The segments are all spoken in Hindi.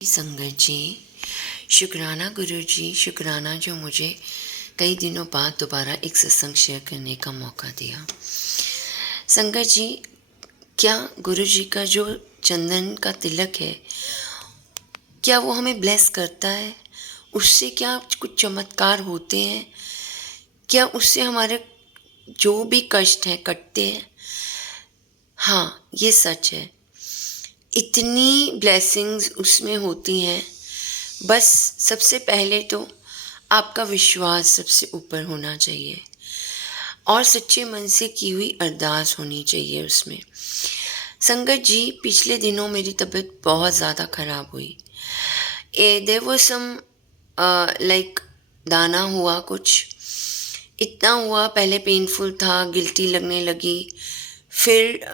संगत जी, शुक्राना गुरु जी, शुक्राना जो मुझे कई दिनों बाद दोबारा एक सत्संग शेयर करने का मौका दिया। संगत जी, क्या गुरु जी का जो चंदन का तिलक है, क्या वो हमें ब्लेस करता है? उससे क्या कुछ चमत्कार होते हैं? क्या उससे हमारे जो भी कष्ट हैं कटते हैं? हाँ, ये सच है। इतनी ब्लेसिंग्स उसमें होती हैं। बस सबसे पहले तो आपका विश्वास सबसे ऊपर होना चाहिए और सच्चे मन से की हुई अरदास होनी चाहिए उसमें। संगत जी, पिछले दिनों मेरी तबीयत बहुत ज़्यादा ख़राब हुई। देयर वाज सम लाइक दाना हुआ कुछ, इतना हुआ, पहले पेनफुल था, गिल्टी लगने लगी, फिर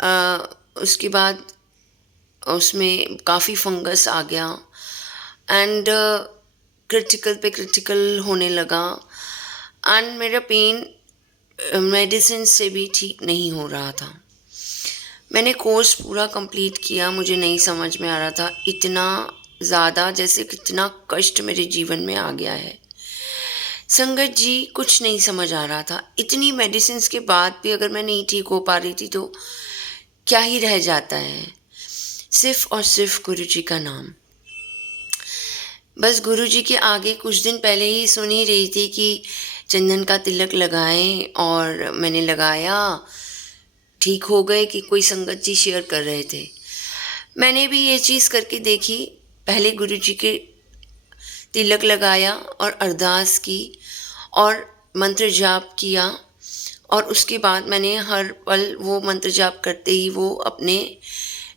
उसके बाद उसमें काफ़ी फंगस आ गया एंड क्रिटिकल पे क्रिटिकल होने लगा एंड मेरा पेन मेडिसिन से भी ठीक नहीं हो रहा था। मैंने कोर्स पूरा कंप्लीट किया, मुझे नहीं समझ में आ रहा था, इतना ज़्यादा जैसे कितना कष्ट मेरे जीवन में आ गया है। संगत जी, कुछ नहीं समझ आ रहा था। इतनी मेडिसिन के बाद भी अगर मैं नहीं ठीक हो पा रही थी तो क्या ही रह जाता है, सिर्फ और सिर्फ गुरु जी का नाम। बस गुरु जी के आगे कुछ दिन पहले ही सुन ही रही थी कि चंदन का तिलक लगाएं, और मैंने लगाया, ठीक हो गए कि कोई संगत जी शेयर कर रहे थे। मैंने भी ये चीज़ करके देखी। पहले गुरु जी के तिलक लगाया और अरदास की और मंत्र जाप किया, और उसके बाद मैंने हर पल वो मंत्र जाप करते ही वो अपने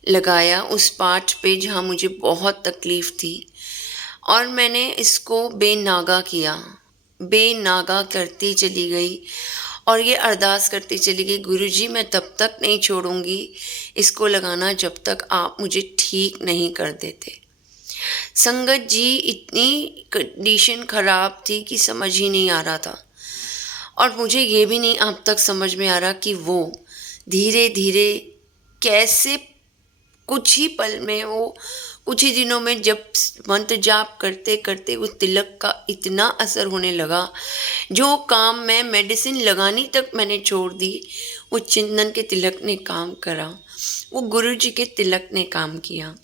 लगाया उस पार्ट पे जहाँ मुझे बहुत तकलीफ़ थी, और मैंने इसको बेनागा किया, बेनागा करती चली गई और ये अरदास करती चली गई, गुरु जी मैं तब तक नहीं छोड़ूंगी इसको लगाना जब तक आप मुझे ठीक नहीं कर देते। संगत जी, इतनी कंडीशन ख़राब थी कि समझ ही नहीं आ रहा था, और मुझे ये भी नहीं अब तक समझ में आ रहा कि वो धीरे धीरे कैसे कुछ ही पल में, वो कुछ ही दिनों में, जब मंत्र जाप करते करते उस तिलक का इतना असर होने लगा, जो काम मैं मेडिसिन लगानी तक मैंने छोड़ दी, वो चंदन के तिलक ने काम करा, वो गुरु जी के तिलक ने काम किया।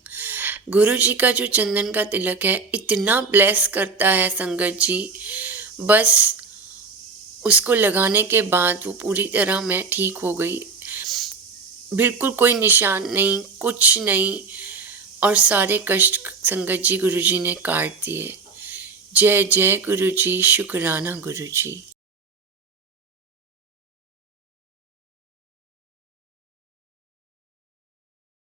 गुरु जी का जो चंदन का तिलक है इतना ब्लेस करता है संगत जी, बस उसको लगाने के बाद वो पूरी तरह मैं ठीक हो गई, बिल्कुल कोई निशान नहीं, कुछ नहीं, और सारे कष्ट संगत जी गुरु जी ने काट दिए। जय जय गुरु जी, शुक्राना गुरु जी।